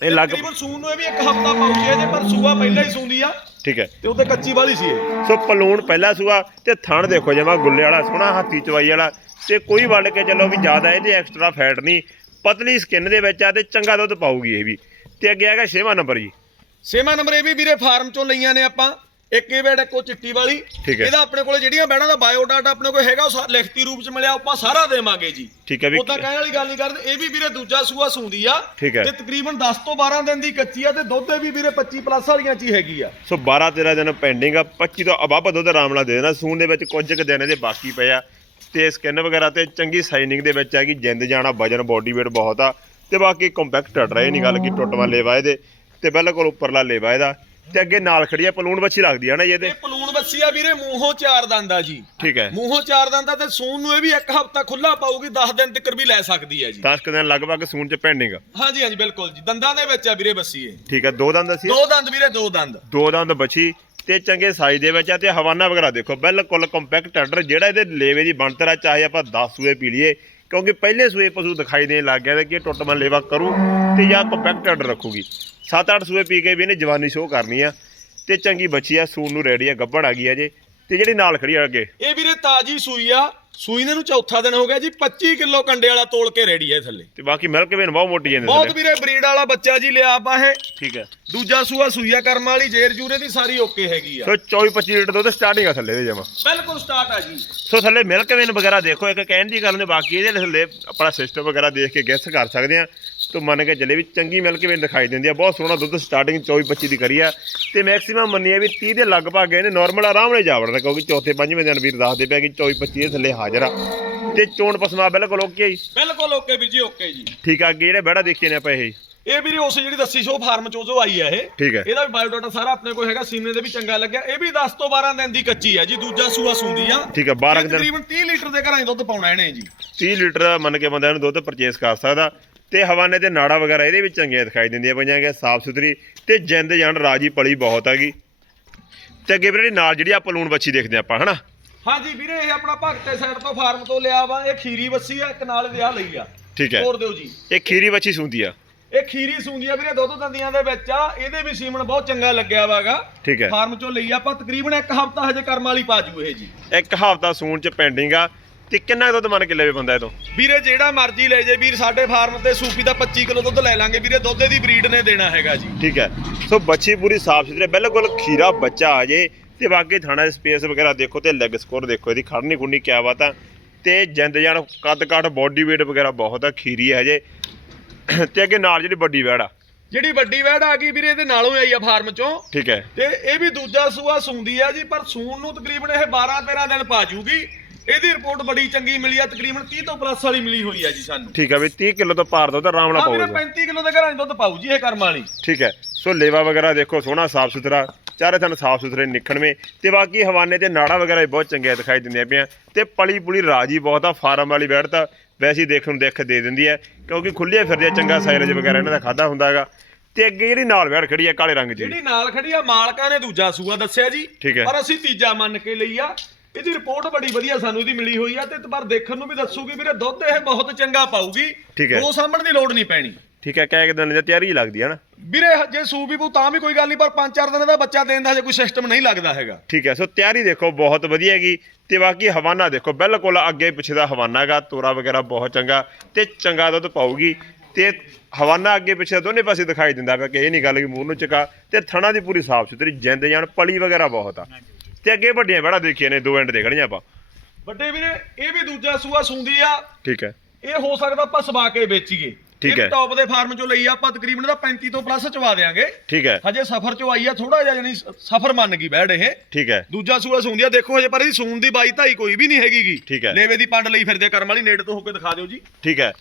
ਇਹ ਲੱਗ ਤਕਰੀਬਨ ਸੂਣ ਨੂੰ ਇਹ ਵੀ ਇੱਕ ਹਫਤਾ ਪਾਉਗੀ ਜੇ ਪਰ ਸੂਆ ਪਹਿਲਾਂ ਹੀ ਸੂੰਦੀ ਆ। ਠੀਕ ਹੈ। ਤੇ ਉਹਦੇ ਕੱਚੀ ਵਾਲੀ ਸੀ ਇਹ। ਸੋ ਪਲੂਣ ਪਹਿਲਾ ਸੂਆ ਤੇ ਥਣ ਦੇਖੋ ਜਮਾ ਗੁੱਲੇ ਵਾਲਾ ਸੋਹਣਾ ਹਾਥੀ ਚਵਾਈ ਵਾਲਾ। ਤੇ ਕੋਈ ਵੱਢ ਕੇ ਚੱਲੋ ਵੀ ਜ਼ਿਆਦਾ ਇਹਦੇ ਐਕਸਟਰਾ ਫੈਟ ਨਹੀਂ। ਪਤਲੀ ਸਕਿਨ ਦੇ ਵਿੱਚ ਆ ਤੇ ਚੰਗਾ ਦੁੱਧ ਪਾਊਗੀ ਇਹ ਵੀ। ਤੇ ਅੱਗੇ ਹੈਗਾ 6ਵਾਂ ਨੰਬਰ ਜੀ। ਛੇਵਾਂ ਨੰਬਰ ਇਹ ਵੀ ਵੀਰੇ ਫਾਰਮ ਚੋਂ ਲਈਆਂ ਨੇ ਆਪਾਂ। ਇੱਕ ਇਹ ਬੈਡ ਇੱਕੋ ਚਿੱਟੀ ਵਾਲੀ। ਠੀਕ ਹੈ। ਇਹਦਾ ਆਪਣੇ ਕੋਲ ਜਿਹੜੀਆਂ ਬੈਡਾਂ ਦਾ ਬਾਇਓਡਾਟਾ ਆਪਣੇ ਕੋਲ ਹੈਗਾ ਉਹ ਸਾ- ਲਿਖਤੀ ਰੂਪ ਚ ਮਿਲਿਆ ਆਪਾਂ ਸਾਰਾ ਦੇਵਾਂਗੇ ਜੀ। ਠੀਕ ਹੈ ਵੀ ਉਦਾਂ ਕਹਿਣ ਵਾਲੀ ਗੱਲ ਨਹੀਂ ਕਰਦੇ ਇਹ ਵੀ ਵੀਰੇ ਦੂਜਾ ਸੂਆ ਸੂੰਦੀ ਆ। ਠੀਕ ਹੈ। ਤੇ ਤਕਰੀਬਨ 10 ਤੋਂ 12 ਦਿਨ ਦੀ ਕੱਚੀ ਆ ਤੇ ਦੁੱਧ ਇਹ ਵੀ ਵੀਰੇ 25 ਪਲੱਸ ਵਾਲੀਆਂ ਚ ਹੀ ਹੈਗੀ ਆ। ਸੋ 12 13 ਦਿਨ ਪੈਂਡਿੰਗ ਆ 25 ਤੋਂ ਅਬਾਬ ਦੁੱਧ ਆਰਾਮ ਨਾਲ ਦੇ ਦੇਣਾ। ਸੂਣ ਦੇ ਵਿੱਚ ਕੁਝ ਕੁ ਦਿਨ ਇਹਦੇ ਬਾਕੀ ਪਏ ਆ। ਤੇ ਸਕਿਨ ਵਗੈਰਾ ਤੇ ਚੰਗੀ ਸਾਈਨਿੰਗ ਦੇ ਵਿੱਚ ਹੈਗੀ ਜਿੰਦ ਜਾਣਾ ਵਜਨ ਬੋਡੀ weight ਬਹੁਤ ਆ। ਤੇ ਬਾਕੀ ਕੰਪੈਕਟ ਟੜ ਰਹੇ ਨਹੀਂ ਗੱਲ ਕਿ ਟੁੱਟ ਵਾਲੇ ਲੇਵਾ ਇਹਦੇ। ਤੇ ਬਿਲਕੁਲ ਉੱਪਰਲਾ ਲੇਵਾ ਇਹਦਾ। ਤੇ ਅੱਗੇ ਨਾਲ ਖੜੀ ਆ ਪਲੂਣ ਬੱਚੀ ਲੱਗਦੀ ਆ ਨਾ ਜੀ ਇਹਦੇ। ਇਹ ਪਲੂਣ ਬੱਸੀ ਆ ਵੀਰੇ ਮੂੰਹੋਂ ਚਾਰ ਦੰਦ ਆ ਜੀ। ਠੀਕ ਹੈ। ਮੂੰਹੋਂ ਚਾਰ ਦੰਦ ਆ ਤੇ ਸੂਣ ਨੂੰ ਇਹ ਵੀ ਇੱਕ ਹਫਤਾ ਖੁੱਲਾ ਪਾਊਗੀ 10 ਦਿਨ ਤੱਕ ਵੀ ਲੈ ਸਕਦੀ ਹੈ ਜੀ। 10 ਕੁ ਦਿਨ ਲਗਭਗ ਸੂਣ ਚ ਪੈਂਡਿੰਗ। ਹਾਂਜੀ ਹਾਂਜੀ ਬਿਲਕੁਲ ਜੀ। ਦੰਦਾਂ ਦੇ ਵਿੱਚ ਆ ਵੀਰੇ ਬੱਸੀ ਇਹ। ਠੀਕ ਹੈ ਦੋ ਦੰਦ ਅਸੀਂ ਦੋ ਦੰਦ ਵੀਰੇ ਦੋ ਦੰਦ। ਦੋ ਦੰਦ ਬੱਚੀ ਤੇ ਚੰਗੇ ਸਾਈਜ਼ ਦੇ ਵਿੱਚ ਆ ਤੇ ਹਵਾਨਾ ਵਗੈਰਾ ਦੇਖੋ ਬਿਲਕੁਲ ਕੰਪੈਕਟ ਆਰਡਰ ਜਿਹੜਾ ਇਹਦੇ ਲੇਵੇ ਦੀ ਬਣਤਰ ਆ ਚਾਹੇ ਆਪਾਂ 10 ਸੂਏ ਪੀ ਲਈਏ ਕਿਉਂਕਿ ਪਹਿਲੇ ਸੂਏ ਪਸ਼ੂ ਦਿਖਾਈ ਦੇਣ ਲੱਗ ਗਿਆ ਤੇ ਕਿ ਇਹ ਟੁੱਟਵਾਂ ਲੇਵਾ ਕਰੂ ਤੇ ਜਾਂ ਕੰਪੈਕਟ ਆਰਡਰ ਰੱਖੂਗੀ। 7-8 ਸੂਏ ਪੀ ਕੇ ਵੀ ਇਹਨੇ ਜਵਾਨੀ ਸ਼ੋਅ ਕਰਨੀ ਆ ਤੇ ਚੰਗੀ ਬੱਚੀ ਆ ਸੂਣ ਨੂੰ ਰੈਡੀ ਆ ਗੱਭਣ ਆ ਗਈ ਆ ਜੇ। ਤੇ ਜਿਹੜੀ ਨਾਲ ਖੜੀ ਆ ਅੱਗੇ। ਇਹ ਵੀਰੇ ਤਾਜੀ ਸੂਈ ਆ ਸੂਈ ਦੇ ਨੂੰ ਚੌਥਾ ਦਿਨ ਹੋ ਗਿਆ ਜੀ 25 ਕਿਲੋ ਕੰਡੇ ਵਾਲਾ ਤੋਲ ਕੇ ਰੈਡੀ ਹੈ ਥੱਲੇ। ਤੇ ਬਾਕੀ ਮਿਲਕ ਵੇਨ ਬਹੁਤ ਮੋਟੀ ਜਾਂਦੇ ਬਹੁਤ ਵੀਰੇ ਬਰੀਡ ਵਾਲਾ ਬੱਚਾ ਜੀ ਲਿਆ ਆਪਾਂ ਇਹ। ਠੀਕ ਹੈ ਦੂਜਾ ਸੂਆ ਸੂਈਆ ਕਰਮ ਵਾਲੀ ਜੇਰ ਜੂਰੇ ਦੀ ਸਾਰੀ ਓਕੇ ਹੈਗੀ ਆ। ਸੋ 24-25 ਲੀਟਰ ਦੁੱਧ ਸਟਾਰਟਿੰਗ ਆ ਥੱਲੇ ਦੇ ਜਮਾ। ਬਿਲਕੁਲ ਸਟਾਰਟ ਆ ਜੀ। ਸੋ ਥੱਲੇ ਮਿਲਕ ਵੇਨ ਵਗੈਰਾ ਦੇਖੋ ਇੱਕ ਕਹਿਣ ਦੀ ਗੱਲ ਨੇ ਬਾਕੀ ਇਹਦੇ ਥੱਲੇ ਆਪਣਾ ਸਿਸਟਮ ਵਗੈਰਾ ਦੇਖ ਕੇ ਗੈਸ ਕਰ ਸਕਦੇ ਆ। ਤੋ ਮੰਨ ਕੇ ਚੱਲੇ ਵੀ ਚੰਗੀ ਮਿਲਕ ਵੇਨ ਦਿਖਾਈ ਦਿੰਦੀ ਆ। ਬਹੁਤ ਸੋਹਣਾ ਦੁੱਧ ਸਟਾਰਟਿੰਗ 24 25 ਦੀ ਕਰੀ ਆ। ਤੇ ਮੈਕਸਿਮਮ ਮੰਨੀਏ ਵੀ 30 ਦੇ ਲਗਭਗ ਇਹਨੇ ਨਾਰਮਲ ਆਰਾਮ ਨਾਲ ਜਾ ਵੜਨਾ ਕਿਉਂਕਿ ਚੌਥੇ ਪੰਜਵੇਂ ਦਿਨ ਵੀਰ ਦੱਸਦੇ ਪਿਆ ਕਿ 24 25 ਦੇ ਥੱਲੇ ਹਾਜ਼ਰ ਆ। ਤੇ ਚੋਣ ਪਸਮਾ ਬਿਲਕੁਲ ਓਕੇ ਜੀ। ਬਿਲਕੁਲ ਓਕੇ ਵੀਰ ਜੀ ਓਕੇ ਜੀ। ਠੀਕ ਆ ਅੱਗੇ ਜਿਹੜੇ ਬਹਿੜਾ ਦੇਖੇ ਨੇ ਆਪਾਂ ਇਹ। ਇਹ ਵੀਰੇ ਉਸ ਜਿਹੜੀ ਦੱਸੀ ਸ਼ੋ ਫਾਰਮ ਚੋਂ ਜੋ ਆਈ ਆ ਇਹ। ਠੀਕ ਹੈ ਇਹਦਾ ਵੀ ਬਾਇਓਡਾਟਾ ਸਾਰਾ ਆਪਣੇ ਕੋਲ ਹੈਗਾ ਸੀਮੇ ਦੇ ਵੀ ਚੰਗਾ ਲੱਗਿਆ। ਇਹ ਵੀ 10 ਤੋਂ 12 ਦਿਨ ਦੀ ਕੱਚੀ ਆ ਜੀ ਦੂਜਾ ਸੂਆ ਸੂੰਦੀ ਆ। ਠੀਕ ਆ 12 ਇਹ ਕੁ ਦਿਨ ਤਕਰੀਬਨ 30 ਲੀਟਰ ਦੇ ਘਰਾਂ 'ਚ ਦੁੱਧ ਪਾਉਣਾ ਇਹਨੇ ਜੀ। 30 ਲੀਟਰ ਮੰਨ ਕੇ ਬੰਦਾ ਇਹਨੂੰ ਦੁੱਧ ਪਰਚੇਸ ਕਰ ਸਕਦਾ। ਤੇ ਹਵਾਨੇ ਤੇ ਨਾੜਾ ਵਗੈਰਾ ਇਹਦੇ ਵਿੱਚ ਚੰਗੀਆਂ ਦਿਖਾਈ ਦਿੰਦੀਆਂ ਪਈਆਂ ਕਿ ਸਾਫ਼ ਸੁਥਰੀ ਤੇ ਜਿੰਦ ਜਾਨ ਰਾਜੀ ਪਲੀ ਬਹੁਤ ਹੈਗੀ। ਤੇ ਅੱਗੇ ਵੀਰੇ ਨਾਲ ਜਿਹੜੀ ਆ ਪਲੂਣ ਬੱਚੀ ਦੇਖਦੇ ਆਪਾਂ ਹਨਾ? ਹਾਂਜੀ ਵੀਰੇ ਇਹ ਆਪਣਾ ਭਗਤੇ ਸਾਈਡ ਤੋਂ ਫਾਰਮ ਤੋਂ ਲਿਆ ਵਾ ਇਹ ਖੀਰੀ ਵੱਸੀ ਆ ਇੱਕ ਨਾਲ ਵਿਆਹ ਲਈ ਆ। ਠੀਕ ਹੈ। ਤੋੜ ਦਿਓ ਜੀ। ਇਹ ਖੀਰੀ ਬੱਚੀ ਸੁੰਦੀ ਆ। ਇਹ ਖੀਰੀ ਸੂੰਦੀ ਆ ਵੀਰੇ ਦੁੱਧ ਦੰਦੀਆਂ ਦੇ ਵਿੱਚ ਆ ਇਹਦੇ ਵੀ ਸੀਮਨ ਬਹੁਤ ਚੰਗਾ ਲੱਗਿਆ ਵਾਗਾ। ਠੀਕ ਹੈ। ਫਾਰਮ ਚੋਂ ਲਈ ਆਪਾਂ ਤਕਰੀਬਨ ਇੱਕ ਹਫਤਾ ਹਜੇ ਕਰਮ ਵਾਲੀ ਪਾ ਜੂ ਇਹ ਜੀ। ਇੱਕ ਹਫ਼ਤਾ ਸੂਣ ਚ ਪੈਂਡਿੰਗ ਆ ਤੇ ਕਿੰਨਾ ਦੁੱਧ ਮੰਨ ਕੇ ਲਵੇ ਬੰਦਾ ਇਹ ਤੋਂ? ਵੀਰੇ ਜਿਹੜਾ ਮਰਜ਼ੀ ਲੈ ਜੇ ਵੀਰ ਸਾਡੇ ਫਾਰਮ ਤੇ ਸੂਪੀ ਦਾ 25 ਕਿਲੋ ਦੁੱਧ ਲੈ ਲਾਂਗੇ ਵੀਰੇ ਦੁੱਧ ਦੀ ਬਰੀਡ ਨੇ ਦੇਣਾ ਹੈਗਾ ਜੀ। ਠੀਕ ਹੈ। ਸੋ ਬੱਚੀ ਪੂਰੀ ਸਾਫ਼ ਸੁਥਰੀ ਬਿਲਕੁਲ ਖੀਰਾ ਬੱਚਾ ਆ ਜੇ ਤੇ ਬਾਕੀ ਥਾਣਾ ਸਪੇਸ ਵਗੈਰਾ ਦੇਖੋ ਤੇ ਲੈਗ ਸਕੋਰ ਦੇਖੋ ਇਹਦੀ ਖੜਨੀ ਖੁੰਨੀ ਕਿਆ ਬਾਤ ਆ। ਤੇ ਜਿੰਦ ਜਾਨ ਕੱਦ ਕਾਠ ਬੋਡੀ weight ਵਗੈਰਾ ਬਹੁਤ ਆ ਖੀਰੀ ਹੈ ਹਜੇ। ਤੇ ਅੱਗੇ ਨਾਲ ਜਿਹੜੀ ਵੱਡੀ ਵੈੜ ਆ। ਜਿਹੜੀ ਵੱਡੀ ਵੈੜ ਆ ਗਈ ਵੀਰੇ ਇਹਦੇ ਨਾਲੋਂ ਆਈ ਆ ਫਾਰਮ ਚੋਂ। ਠੀਕ ਹੈ। ਤੇ ਇਹ ਵੀ ਦੂਜਾ ਸੂਆ ਸੂੰਦੀ ਆ ਜੀ ਪਰ ਸੂਣ ਨੂੰ ਤਕਰੀਬਨ ਇਹ 12 13 ਦਿਨ ਪਾ ਜੂਗੀ। ਇਹਦੀ ਰਿਪੋਰਟ ਬੜੀ ਚੰਗੀ ਮਿਲੀ ਆ ਤਕਰੀਬਨ 30 ਤੋਂ ਪਲੱਸ ਵਾਲੀ ਮਿਲੀ ਹੋਈ ਆ ਜੀ ਸਾਨੂੰ। ਠੀਕ ਹੈ ਵੀ 30 ਕਿਲੋ ਤੋਂ ਪਾਰ ਦੁੱਧ ਆਰਾਮ ਨਾਲ ਆ ਵੀਰੇ ਪਾਊਗਾ 35 ਕਿਲੋ ਦੇ ਘਰਾਂ 'ਚ ਦੁੱਧ ਪਾਊ ਜੀ ਇਹ ਕਰਮ ਵਾਲੀ। ਠੀਕ ਹੈ ਸੋ ਲੇਵਾ ਵਗੈਰਾ ਦੇਖੋ ਸੋਹਣਾ ਸਾਫ਼ ਸੁਥਰਾ ਚਾਰੇ ਥਣ ਸਾਫ਼ ਸੁਥਰੇ ਨਿਖਣਵੇਂ ਤੇ ਬਾਕੀ ਹਵਾਨੇ ਤੇ ਨਾੜਾ ਵਗੈਰਾ ਵੀ ਬਹੁਤ ਚੰਗੇ ਦਿਖਾਈ ਦਿੰਦੀਆਂ ਪਿਆ ਤੇ ਪਲੀ ਪੁਲੀ ਰਾਜੀ ਬਹੁਤ ਆ ਫਾਰਮ ਵਾਲੀ ਬੈਠ ਤਾਂ ਵੈਸੇ ਹੀ ਦੇਖਣ ਨੂੰ ਦੇਖ ਦੇ ਦਿੰਦੀ ਹੈ ਕਿਉਂਕਿ ਖੁੱਲੀਆਂ ਫਿਰਦੀ ਆ ਚੰਗਾ ਸਾਈਲੇਜ ਵਗੈਰਾ ਇਹਨਾਂ ਦਾ ਖਾਦਾ ਹੁੰਦਾ ਹੈਗਾ। ਤੇ ਅੱਗੇ ਜਿਹੜੀ ਨਾਲ ਬੈਠ ਖੜੀ ਆ ਕਾਲੇ ਰੰਗ ਦੀ। ਜਿਹੜੀ ਨਾਲ ਖੜੀ ਆ ਮਾਲਕਾਂ ਨੇ ਦੂਜਾ ਸੂਆ ਦੱਸਿਆ ਜੀ ਠੀਕ ਹੈ। ਪਰ ਅਸੀਂ ਤੀਜਾ ਮੰਨ ਕੇ ਲਈ ਆ ਇਹਦੀ ਰਿਪੋਰਟ ਬੜੀ ਵਧੀਆ ਸਾਨੂੰ ਇਹਦੀ ਮਿਲੀ ਹੋਈ ਆ ਤੇ ਪਰ ਦੇਖਣ ਨੂੰ ਵੀ ਦੱਸੂਗੀ ਵੀਰੇ ਦੁੱਧ ਇਹ ਬਹੁਤ ਚੰਗਾ ਪਾਊਗੀ। ਠੀਕ ਹੈ। ਦੋ ਸਾਂਭਣ ਦੀ ਲੋੜ ਨਹੀਂ ਪੈਣੀ। ਠੀਕ ਹੈ ਕਹਿ ਕੇ ਦਿਨ ਦੀ ਤਿਆਰੀ ਲੱਗਦੀ ਹੈ ਨਾ। ਵੀਰੇ ਜੇ ਸੂ ਵੀ ਪੂ ਤਾਂ ਵੀ ਕੋਈ ਗੱਲ ਨਹੀਂ ਪਰ ਪੰਜ ਚਾਰ ਦਿਨ ਦਾ ਬੱਚਾ ਦੇਣ ਦਾ ਹਜੇ ਕੋਈ ਸਿਸਟਮ ਨਹੀਂ ਲੱਗਦਾ ਹੈਗਾ। ਠੀਕ ਹੈ ਸੋ ਤਿਆਰੀ ਦੇਖੋ ਬਹੁਤ ਵਧੀਆ ਹੈਗੀ। ਤੇ ਬਾਕੀ ਹਵਾਨਾ ਦੇਖੋ ਬਿਲਕੁਲ ਅੱਗੇ ਪਿੱਛੇ ਦਾ ਹਵਾਨਾ ਹੈਗਾ ਤੋਰਾ ਵਗੈਰਾ ਬਹੁਤ ਚੰਗਾ ਤੇ ਚੰਗਾ ਦੁੱਧ ਪਾਊਗੀ। ਤੇ ਹਵਾਨਾ ਅੱਗੇ ਪਿੱਛੇ ਦੋਨੇ ਪਾਸੇ ਦਿਖਾਈ ਦਿੰਦਾ ਪਿਆ ਕਿ ਇਹ ਨਹੀਂ ਗੱਲ ਕਿ ਮੂੰਹ ਨੂੰ ਚਕਾ ਤੇ ਥਣਾ ਦੀ ਪੂਰੀ ਸਾਫ਼ ਸੁਥਰੀ ਜਿੰਦ ਜਾਨ ਪਲੀ ਵਗੈਰਾ ਬਹੁਤ ਆ। ਤੇ ਅੱਗੇ ਵੱਡੀਆਂ ਬੜਾ ਦੇਖੀਆਂ ਨੇ ਦੋ ਐਂਡ ਦੇਖਣੀਆਂ ਆਪਾਂ। ਵੱਡੇ ਵੀਰੇ ਇਹ ਵੀ ਦੂਜਾ ਸੂਆ ਸੁੰਦੀ ਆ। ਠੀਕ ਹੈ। ਇਹ ਹੋ ਸਕਦਾ ਆਪਾਂ ਸਵਾ ਕੇ ਵੇਚੀਏ। ਠੀਕ ਹੈ। ਟੌਪ ਦੇ ਫਾਰਮ ਚੋਂ ਲਈ ਆਪਾਂ ਤਕਰੀਬਨ ਦਾ 35 ਤੋਂ ਪਲੱਸ ਚਵਾ ਦੇਾਂਗੇ ਠੀਕ ਹੈ। ਹਜੇ ਸਫਰ ਚੋਂ ਆਈ ਆ ਥੋੜਾ ਜਿਹਾ ਜਾਨੀ ਸਫਰ ਮੰਨ ਗਈ ਬੈੜ ਇਹ। ਠੀਕ ਹੈ। ਦੂਜਾ ਸੂਆ ਸੁੰਦੀ ਆ ਦੇਖੋ ਹਜੇ ਪਰ ਇਹਦੀ ਸੂਨ ਦੀ ਬਾਈ ਧਾਈ ਕੋਈ ਵੀ ਨਹੀਂ ਹੈਗੀਗੀ ਠੀਕ ਹੈ। ਲੇਵੇ ਦੀ ਪੰਡ ਲਈ ਫਿਰਦੇ ਕਰਮ ਵਾਲੀ ਨੇੜੇ ਤੋਂ ਹੋ ਕੇ ਦਿਖਾ ਦਿਓ ਜੀ। ਠੀਕ ਹੈ।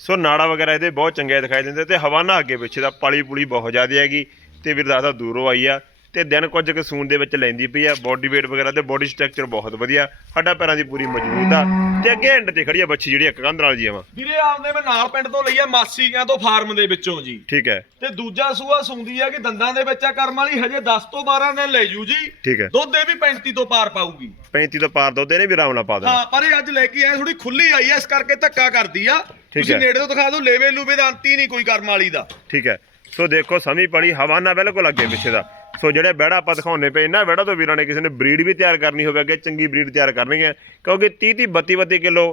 ਸੋ ਨਾੜਾ ਵਗੈਰਾ ਇਹਦੇ ਬਹੁਤ ਚੰਗੇ ਦਿਖਾਈ ਦਿੰਦੇ ਤੇ ਹਵਾਨਾ ਅੱਗੇ ਪਿੱਛੇ ਦਾ ਪਾਲੀ ਪੁਲੀ ਬਹੁਤ ਜ਼ਿਆਦਾ ਹੈਗੀ ਤੇ ਵੀਰ ਦੱਸਦਾ ਦੂਰੋਂ ਆਈ ਆ। ਤੇ ਦਿਨ ਕੁਝ ਕੁ ਸੂਣ ਦੇ ਵਿੱਚ ਲੈਂਦੀ ਪਈ ਆ। ਬੋਡੀ weight ਵਗੈਰਾ ਤੇ ਬੋਡੀ ਸਟਰਕਚਰ ਬਹੁਤ ਵਧੀਆ। ਹੱਡਾਂ ਪੈਰਾਂ ਦੀ ਪੂਰੀ ਮਜ਼ਬੂਤ ਆ। ਤੇ ਅੱਗੇ ਐਂਡ ਤੇ ਖੜੀ ਆ ਬੱਚੀ ਜਿਹੜੀ ਇੱਕ ਕੰਧ ਨਾਲ ਜੀ ਆਵਾ ਵੀਰੇ ਆਪਦੇ ਮੈਂ ਨਾਲ ਪਿੰਡ ਤੋਂ ਲਈ ਆ ਮਾਸੀਆਂ ਤੋਂ ਫਾਰਮ ਦੇ ਵਿੱਚੋਂ ਜੀ। ਠੀਕ ਹੈ। ਤੇ ਦੂਜਾ ਸੂਆ ਸੁੰਦੀ ਆ ਕਿ ਦੰਦਾਂ ਦੇ ਵਿੱਚ ਆ ਕਰਮ ਵਾਲੀ ਹਜੇ 10 ਤੋਂ 12 ਦਿਨ ਲੈ ਜੂ ਜੀ। ਠੀਕ ਹੈ। ਦੁੱਧ ਇਹ ਵੀ 35 ਤੋਂ ਪਾਰ ਪਾਊਗੀ। 35 ਤੋਂ ਪਾਰ ਦੁੱਧ ਇਹਨੇ ਵੀ ਆਰਾਮ ਨਾਲ ਪਾ ਦੇਣਾ। ਹਾਂ ਪਰ ਇਹ ਅੱਜ ਲੈ ਕੇ ਆਏ ਥੋੜੀ ਖੁੱਲੀ ਆਈ ਆ ਇਸ ਕਰਕੇ ਧੱਕਾ ਕਰਦੀ ਆ। ਤੁਸੀਂ। ਨੇੜੇ ਤੋਂ ਦਿਖਾ ਦਿਓ ਲੇਵੇ ਲੂਵੇ ਦਾ ਅੰਤ ਹੀ ਨਹੀਂ ਕੋਈ ਕਰਮ ਵਾਲੀ ਦਾ। ਠੀਕ ਹੈ। ਸੋ ਦੇਖੋ ਸਮੀ ਪੜੀ ਹਵਾਨਾ ਬਿਲਕੁਲ ਅੱਗੇ ਪਿੱਛੇ ਦਾ। ਸੋ ਜਿਹੜੇ ਬੈੜਾ ਆਪਾਂ ਦਿਖਾਉਣੇ ਪਏ ਇਹਨਾਂ ਬੈੜਾ ਤੋਂ ਵੀਰਾਂ ਨੇ ਕਿਸੇ ਨੇ ਬਰੀਡ ਵੀ ਤਿਆਰ ਕਰਨੀ ਹੋਵੇ ਅੱਗੇ ਚੰਗੀ ਬਰੀਡ ਤਿਆਰ ਕਰਨੀ ਹੈ ਕਿਉਂਕਿ 30 30 32 32 ਕਿਲੋ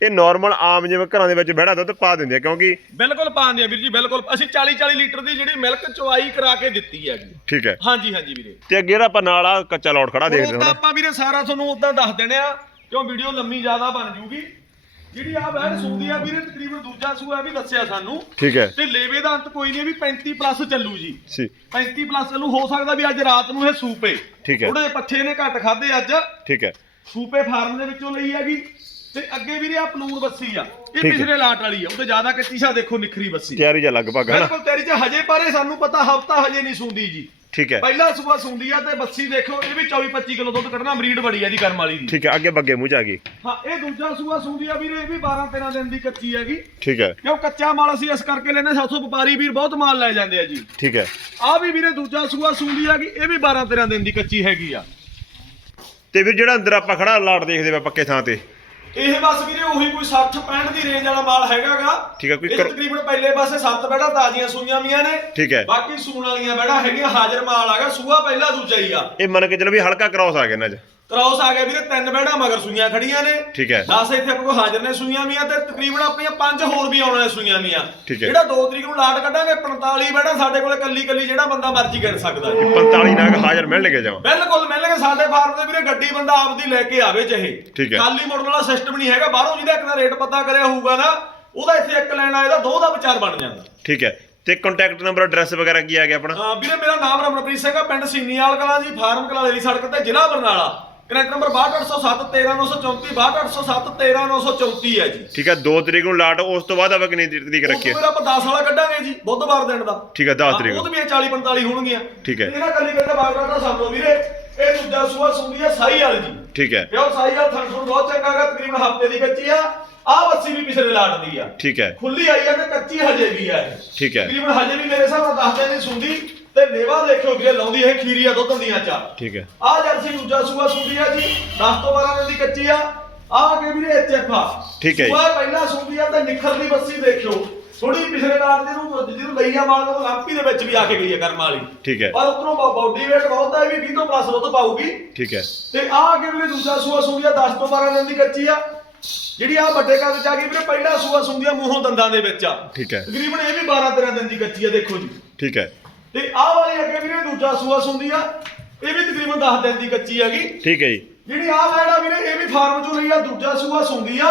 ਇਹ ਨਾਰਮਲ ਆਮ ਜਿਵੇਂ ਘਰਾਂ ਦੇ ਵਿੱਚ ਬੈੜਾ ਦੁੱਧ ਪਾ ਦਿੰਦੇ ਆ ਕਿਉਂਕਿ ਬਿਲਕੁਲ ਪਾਉਂਦੇ ਆ ਵੀਰ ਜੀ ਬਿਲਕੁਲ। ਅਸੀਂ 40 40 ਲੀਟਰ ਦੀ ਜਿਹੜੀ ਮਿਲਕ ਚੁਆਈ ਕਰਾ ਕੇ ਦਿੱਤੀ ਹੈਗੀ। ਠੀਕ ਹੈ। ਹਾਂਜੀ ਹਾਂਜੀ ਵੀਰੇ। ਤੇ ਅੱਗੇ ਜਿਹੜਾ ਆਪਾਂ ਨਾਲ ਆ ਕੱਚਾ ਲੋਟ ਖੜਾ ਦੇਖਦੇ ਉਹ ਤਾਂ ਹਾਂ। ਆਪਾਂ ਵੀਰੇ ਸਾਰਾ ਤੁਹਾਨੂੰ ਉਦਾਂ ਦੱਸ ਦੇਣੇ ਆ ਕਿਉਂ ਵੀਡੀਓ ਲੰਮੀ ਜ਼ਿਆਦਾ ਬਣ ਜੂਗੀ। ਜਿਹੜੀ ਆ ਬੈਠ ਸੁਣਦੀ ਆ ਵੀਰੇ ਤਕਰੀਬਨ ਦੂਜਾ ਸੂਆ ਵੀ ਦੱਸਿਆ ਸਾਨੂੰ। ਠੀਕ ਹੈ। ਤੇ ਲੇਵੇ ਦਾ ਅੰਤ ਕੋਈ ਨਹੀਂ ਵੀ 35 ਪਲੱਸ ਚੱਲੂ ਜੀ। ਸੀ 35 ਪਲੱਸ ਚੱਲੂ ਹੋ ਸਕਦਾ ਵੀ ਅੱਜ ਰਾਤ ਨੂੰ ਇਹ ਸੂਪੇ। ਠੀਕ ਹੈ। ਥੋੜੇ ਜਿਹੇ ਪੱਠੇ ਨੇ ਘੱਟ ਖਾਦੇ ਅੱਜ। ਠੀਕ ਹੈ। ਸੂਪੇ ਫਾਰਮ ਦੇ ਵਿੱਚੋਂ ਲਈ ਹੈਗੀ। ਤੇ ਅੱਗੇ ਵੀਰੇ ਆ ਪਲੂਣ ਬੱਸੀ ਆ। ਇਹ ਠੀਕ ਹੈ। ਪਿਛਲੇ ਲਾਟ ਵਾਲੀ ਆ। ਉਹਦੇ ਜ਼ਿਆਦਾ ਕੱਚੀ ਸਾ ਦੇਖੋ ਨਿਖਰੀ ਬੱਸੀ। ਤਿਆਰੀ ਜਾਂ ਲਗਭਗ ਹੈ ਨਾ ਬਿਲਕੁਲ ਤੇਰੀ ਚ। ਹਜੇ ਪਾਰੇ ਸਾਨੂੰ ਪਤਾ ਹਫਤਾ ਹਜੇ ਨਹੀਂ ਸੁੰਦੀ ਜੀ। ਠੀਕ ਹੈ। ਪਹਿਲਾ ਸੂਆ ਸੁੰਦੀ ਆ ਤੇ ਬੱਸੀ ਦੇਖੋ ਇਹ ਵੀ 24 25 ਕਿਲੋ ਦੁੱਧ ਕੱਢਣਾ ਮਰੀਡ ਬੜੀ ਆ ਜੀ ਕਰਮ ਵਾਲੀ ਦੀ। ਠੀਕ ਹੈ ਅੱਗੇ ਬੱਗੇ ਮੂੰਹ ਚ ਆ ਗਈ। ਹਾਂ ਇਹ ਦੂਜਾ ਸੂਆ ਸੁੰਦੀ ਆ ਵੀਰੇ ਇਹ ਵੀ 12 13 ਦਿਨ ਦੀ ਕੱਚੀ ਹੈਗੀ। ਠੀਕ ਹੈ। ਕਿਉਂ ਕੱਚਾ ਮਾਲ ਅਸੀਂ ਇਸ ਕਰਕੇ ਲੈਨੇ ਸਾਥੋਂ ਵਪਾਰੀ ਵੀਰ ਬਹੁਤ ਮਾਲ ਲੈ ਜਾਂਦੇ ਆ ਜੀ। ਠੀਕ ਹੈ। ਆ ਵੀ ਵੀਰੇ ਦੂਜਾ ਸੂਆ ਸੁੰਦੀ ਹੈਗੀ ਇਹ ਵੀ 12 13 ਦਿਨ ਦੀ ਕੱਚੀ ਹੈਗੀ ਆ। ਤੇ ਵੀਰ ਜਿਹੜਾ ਅੰਦਰ ਆਪਾਂ ਖੜਾ ਲਾਟ ਦੇਖਦੇ ਪਏ ਪੱਕੇ ਥਾਂ ਤੇ। ਇਹ ਬਸ ਵੀਰੇ ਉਹੀ ਕੋਈ 60 65 ਦੀ ਰੇਂਜ ਵਾਲਾ ਮਾਲ ਹੈਗਾਗਾ। ਠੀਕ ਹੈ, ਕੋਈ ਇਹ ਕਰ- ਤਕਰੀਬਨ ਪਹਿਲੇ ਪਾਸੇ 7 ਬੈੜਾ ਤਾਜ਼ੀਆਂ ਸੂਈਆਂ ਵੀਆਂ ਨੇ। ਠੀਕ ਹੈ। ਬਾਕੀ ਸੂਣ ਵਾਲੀਆਂ ਬੈੜਾ ਹੈਗੀਆਂ ਹਾਜ਼ਰ ਮਾਲ ਆਗਾ ਸੂਆ ਪਹਿਲਾ ਦੂਜਾ ਹੀ ਆ। ਇਹ ਮੰਨ ਕੇ ਚਲੋ ਵੀ ਹਲਕਾ ਕ੍ਰਾਸ ਆ ਗਿਆ ਇਹਨਾਂ 'ਚ। ਕ੍ਰਾਸ ਆ ਗਿਆ ਵੀਰੇ ਤਿੰਨ ਬੈੜਾ ਮਗਰ ਸੂਈਆਂ ਖੜੀਆਂ ਨੇ। ਠੀਕ ਹੈ। 10 ਇੱਥੇ ਆਪਣੇ ਕੋਲ ਹਾਜ਼ਰ ਨੇ ਸੂਈਆਂ ਵੀਆਂ ਤੇ ਤਕਰੀਬਨ ਆਪਣੀਆਂ ਪੰਜ ਹੋਰ ਵੀ ਆਉਣ ਵਾਲੇ ਸੂਈਆਂ ਠੀਕ ਹੈ। ਜਿਹੜਾ 2 ਤਰੀਕ ਨੂੰ ਲਾਟ ਕੱਢਾਂਗੇ 45 ਬੈੜਾ ਸਾਡੇ ਕੋਲੇ ਕੱਲੀ ਕੱਲੀ ਜਿਹੜਾ ਬੰਦਾ ਮਰਜ਼ੀ ਗਿਣ ਸਕਦਾ ਜੀ 45 ਨਾਗ ਹਾਜ਼ਰ ਮਿਲਣਗੇ ਜਾਵਾਂ ਬਿਲਕੁਲ ਮਿਲਣਗੇ ਸਾਡੇ ਫਾਰਮ ਦੇ ਵੀਰੇ ਗੱਡੀ ਬੰਦਾ ਆਪਦੀ ਲੈ ਕੇ ਆਵੇ ਚਾਹੇ। ਠੀਕ ਹੈ। ਖਾਲੀ ਮੋੜਨ ਵਾਲਾ ਸਿਸਟਮ ਨਹੀਂ ਹੈਗਾ ਬਾਹਰੋਂ ਜਿਹਦਾ ਇੱਕ ਦਾ ਰੇਟ ਪਤਾ ਕਰਿਆ ਹੋਊਗਾ ਨਾ ਉਹਦਾ ਇੱਥੇ ਇੱਕ ਲੈਣਾ ਇਹਦਾ ਦੋ ਦਾ ਵਿਚਾਰ ਬਣ ਜਾਂਦਾ। ਠੀਕ ਹੈ। ਤੇ ਕੰਟੈਕਟ ਨੰਬਰ ਐਡਰੈਸ ਵਗੈਰਾ ਕੀ ਆ ਗਿਆ ਆਪਣਾ? ਹਾਂ ਵੀਰੇ ਮੇਰਾ ਨਾਮ ਰਮਨਪ੍ਰੀਤ ਸਿੰਘ ਆ ਪਿੰਡ ਸੀਨੀਵਾਲ ਕਲਾਂ ਜੀ ਫਾਰਮ ਕਲਾਂ ਵਾਲੀ ਸੜਕ ਤੇ ਜ਼ਿਲ੍ਹਾ ਬਰਨਾਲਾ। ਕਨੈਕਟ ਨੰਬਰ 62807 13934 62807 13934 ਹੈ ਜੀ। ਠੀਕ ਹੈ 2 ਤਰੀਕ ਨੂੰ ਲਾਟ ਉਸ ਤੋਂ ਬਾਅਦ ਆਪਾਂ ਕਿੰਨੀ ਤਰੀਕ ਉਸ ਰੱਖੀ ਤੋਂ ਹੈ ਫਿਰ ਆਪਾਂ 10 ਵਾਲਾ ਕੱਢਾਂਗੇ ਜੀ ਬੁੱਧਵਾਰ ਦਿਨ ਦਾ। ਠੀਕ ਹੈ 10 ਤਰੀਕ ਉਹ ਨੂੰ। ਤਾਂ ਵੀ 40 45 ਹੋਣਗੀਆਂ। ਠੀਕ ਹੈ। ਇਹਨਾਂ ਕੱਲੀ ਕੱਲੀ ਬਾਗੜਾ ਦਾ ਸਾਹਮਣੇ ਵੀਰੇ। ਇਹ ਦੂਜਾ ਸੂਆ ਸੁੰਦੀ ਆ ਸਾਈ ਵਾਲੀ ਜੀ। ਠੀਕ ਹੈ। ਪਿਓ ਸਾਈ ਵਾਲ ਥਣ ਥਣ ਬਹੁਤ ਚੰਗਾ ਗਾ ਤਕਰੀਬਨ ਹਫ਼ਤੇ ਦੀ ਕੱਚੀ ਆ। ਆਹ ਬੱਸੀ ਵੀ ਪਿਛਲੇ ਲਾਟ ਦੀ ਆ। ਠੀਕ ਹੈ। ਖੁੱਲੀ ਆਈ ਆ ਤੇ ਕੱਚੀ ਹਜੇ ਵੀ ਆ ਠੀਕ ਹੈ। ਤਕਰੀਬਨ ਹਜੇ ਵੀ ਮੇਰੇ ਹਿਸਾਬ ਨਾਲ ਦੱਸਦੇ ਨਹੀਂ ਸੁੰਦੀ ਤੇ ਲੇਵਾ ਦੇਖਿਓ ਵੀਰੇ ਲਾਉਂਦੀ ਇਹ ਖੀਰੀ ਆ ਦੁੱਧ ਦੀਆਂ ਚਾ ਠੀਕ ਹੈ। ਆ ਜਰਸੀ ਦੂਜਾ ਸੂਆ ਸੁੰਦੀ ਆ ਜੀ 10 ਤੋਂ 12 ਦਿਨ ਦੀ ਕੱਚੀ ਆ। ਆ ਕੇ ਵੀਰੇ ਐਚਐਫ ਆ ਠੀਕ ਹੈ ਜੀ। ਸੂਆ ਪਹਿਲਾ ਸੁੰਦੀ ਆ ਤੇ ਨਿਖਰਦੀ ਬੱਸੀ ਦੇਖਿਓ। ਥੋੜੀ ਪਿਛਲੇ ਨਾਲ ਜਿਹਨੂੰ ਜਿਹਨੂੰ ਲਈ ਆ ਮਾਲ ਉਹ ਲਾਂਪੀ ਦੇ ਵਿੱਚ ਵੀ ਆ ਕੇ ਗਈ ਆ ਕਰਮ ਵਾਲੀ। ਠੀਕ ਹੈ। ਪਰ ਉਧਰੋਂ ਬਾਡੀ weight ਬਹੁਤ ਇਹ ਵੀ 20 ਤੋਂ ਪਲੱਸ ਦੁੱਧ ਪਾਊਗੀ। ਠੀਕ ਹੈ। ਤੇ ਆ ਅੱਗੇ ਵੀਰੇ ਦੂਜਾ ਸੂਆ ਸੁੰਦੀ ਆ 10 ਤੋਂ 12 ਦਿਨ ਦੀ ਕੱਚੀ ਆ। ਜਿਹੜੀ ਆ ਵੱਡੇ ਕੱਦ ਚ ਆ ਗਈ ਵੀਰੇ ਪਹਿਲਾ ਸੂਆ ਸੁੰਦੀ ਆ ਮੂੰਹੋਂ ਦੰਦਾਂ ਦੇ ਵਿੱਚ ਆ। ਠੀਕ ਹੈ। ਤਕਰੀਬਨ ਇਹ ਵੀ 12 13 ਦਿਨ ਦੀ ਕੱਚੀ ਆ ਦੇਖੋ ਜੀ। ਠੀਕ ਹੈ। ਤੇ ਆਹ ਵਾਲੀ ਅੱਗੇ ਵੀਰੇ ਦੂਜਾ ਸੂਆ ਸੁੰਦੀ ਆ ਇਹ ਵੀ ਤਕਰੀਬਨ 10 ਦਿਨ ਦੀ ਕੱਚੀ ਹੈਗੀ। ਠੀਕ ਹੈ ਜੀ। ਜਿਹੜੀ ਆਹ ਆ ਵੀਰੇ ਇਹ ਵੀ ਫਾਰਮ ਚੋਂ ਲਈ ਆ ਦੂਜਾ ਸੂਆ ਸੁੰਦੀ ਆ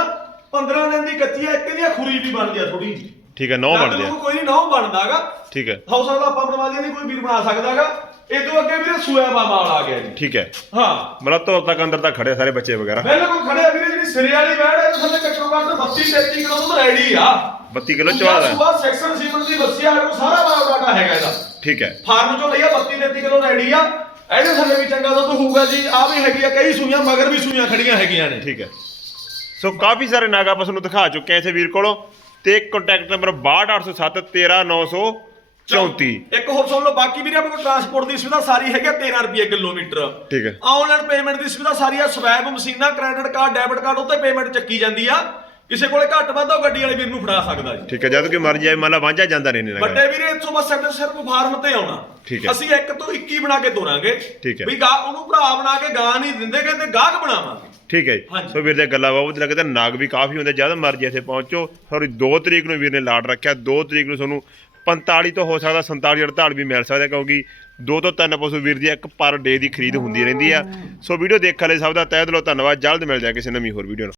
15 ਦਿਨ ਦੀ ਕੱਚੀ ਆ ਇੱਕ ਦੀ ਖੁਰੀ ਵੀ ਬਣਦੀ ਆ ਥੋੜੀ ਜੀ ਠੀਕ ਹੈ 9 ਬਣ ਗਿਆ। ਕੋਈ ਨਹੀਂ ਨੌ ਬਣਦਾਗਾ। ਠੀਕ ਹੈ। ਹੋ ਸਕਦਾ ਆਪਾਂ ਬਣਵਾ ਲਈਏ ਨਹੀਂ ਕੋਈ ਵੀਰ ਬਣਾ ਸਕਦਾਗਾ। ਇਹ ਤੋਂ ਅੱਗੇ ਵੀਰੇ ਸੂਆ ਬਾ ਮਾਲ ਆ ਗਿਆ ਜੀ। ਠੀਕ ਹੈ। ਹਾਂ। ਮਤਲਬ ਤੋਂ ਤੱਕ ਅੰਦਰ ਤੱਕ ਖੜੇ ਸਾਰੇ ਬੱਚੇ ਵਗੈਰਾ। ਬਿਲਕੁਲ ਖੜਿਆ ਵੀਰੇ ਜਿਹੜੀ ਸਿਰੇ ਵਾਲੀ ਵੈੜ ਹੈ ਥੱਲੇ ਘੱਟੋ ਘੱਟ 32 33 ਕਿਲੋ ਦੁੱਧ ਰੈਡੀ ਆ। 32 ਕਿਲੋ ਚਵਾ ਦਾ ਸੂਆ ਸੈਕਸ਼ਨ ਸੀਮਨ ਦੀ ਬੱਸੀ ਆ ਉਹ ਸਾਰਾ ਬਾਇਓਡਾਟਾ ਹੈਗਾ ਇਹਦਾ। ਠੀਕ ਹੈ। ਫਾਰਮ ਚੋਂ ਲਈ ਆ 32 33 ਕਿਲੋ ਰੈਡੀ ਆ। ਇਹਦੇ ਥੱਲੇ ਵੀ ਚੰਗਾ ਦੁੱਧ ਹੋਊਗਾ ਜੀ। ਆ ਵੀ ਹੈਗੀ ਆ ਕਈ ਸੂਈਆਂ ਮਗਰ ਵੀ ਸੂਈਆਂ ਖੜੀਆਂ ਹੈਗੀਆਂ ਨੇ। ਠੀਕ ਹੈ। ਸੋ ਕਾਫੀ ਸਾਰੇ ਨਾਗ ਆਪਾਂ ਤੁਹਾਨੂੰ ਦਿਖਾ ਚੁੱਕੇ ਇਥੇ ਵੀਰ ਕੋਲੋਂ। ਤੇ ਕੰਟੈਕਟ ਨੰਬਰ 62807 13934 ਇੱਕ ਹੋਰ ਸੁਣ ਲਓ ਬਾਕੀ ਵੀਰੇ ਆਪਣੇ ਕੋਲ ਟਰਾਂਸਪੋਰਟ ਦੀ ਸੁਵਿਧਾ ਸਾਰੀ ਹੈਗੀ ਆ 13 ਰੁਪਏ ਕਿਲੋਮੀਟਰ। ਠੀਕ ਹੈ। ਆਨਲਾਈਨ ਪੇਮੈਂਟ ਦੀ ਸੁਵਿਧਾ ਸਾਰੀ ਆ ਸਵੈਪ ਮਸ਼ੀਨਾਂ ਕ੍ਰੈਡਿਟ ਕਾਰਡ ਡੈਬਿਟ ਕਾਰਡ ਉੱਤੇ ਪੇਮੈਂਟ ਚੱਕੀ ਜਾਂਦੀ ਆ। ਕਿਸੇ ਕੋਲੇ ਘੱਟ ਵੱਧ ਉਹ ਗੱਡੀ ਵਾਲੇ ਵੀਰ ਨੂੰ ਫੜਾ ਸਕਦਾ ਜੀ। ਠੀਕ ਹੈ ਜਦ ਕਿ ਮਰਜ਼ੀ ਆਏ ਮੰਨ ਲਾ ਵਾਂਝਾ ਜਾਂਦਾ ਨਹੀਂ ਨਾ ਵੱਡੇ ਵੀਰੇ ਇੱਥੋਂ ਬਸ ਸਿਰਫ ਸਿਰਫ ਫਾਰਮ ਤੇ ਆਉਣਾ। ਹੈ। ਅਸੀਂ ਇੱਕ ਤੋਂ 21 ਬਣਾ ਕੇ ਤੋਰਾਂਗੇ। ਠੀਕ ਹੈ। ਵੀ ਗਾ ਉਹਨੂੰ ਭਰਾ ਬਣਾ ਕੇ ਗਾਂ ਨਹੀਂ ਦਿੰਦੇ ਕਿ ਤੇ ਗਾਹਕ ਬਣਾਵਾਂਗੇ। ਠੀਕ ਹੈ ਜੀ। ਹਾਂਜੀ। ਸੋ ਵੀਰ ਦੇ ਗੱਲਾਂ ਬਹੁਤ ਲੱਗਦਾ ਨਾਗ ਵੀ ਕਾਫੀ ਹੁੰਦੇ ਜਦ ਮਰਜ਼ੀ ਇੱਥੇ ਪਹੁੰਚੋ। ਸੌਰੀ 2 ਤਰੀਕ ਨੂੰ ਵੀਰ ਨੇ ਲਾਟ ਰੱਖਿਆ 2 ਤਰੀਕ ਨੂੰ ਤੁਹਾਨੂੰ 45 ਤੋਂ ਹੋ ਸਕਦਾ 47 48 ਵੀ ਮਿਲ ਸਕਦਾ ਕਿਉਂਕਿ ਦੋ ਤੋਂ ਤਿੰਨ ਪਸ਼ੂ ਵੀਰ ਦੀ ਇੱਕ ਪਰ ਡੇ ਦੀ ਖਰੀਦ ਹੁੰਦੀ ਰਹਿੰਦੀ ਆ। ਸੋ ਵੀਡੀਓ ਦੇਖਣ ਲਈ ਸਭ ਦਾ ਤਹਿ ਦਿਲੋਂ ਧੰਨਵਾਦ ਜਲਦ ਮਿਲ ਜਾ ਕਿਸੇ ਨਵੀਂ ਹੋਰ ਵੀਡੀਓ ਨਾਲ।